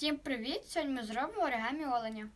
Всім привіт! Сьогодні ми зробимо оригамі оленя.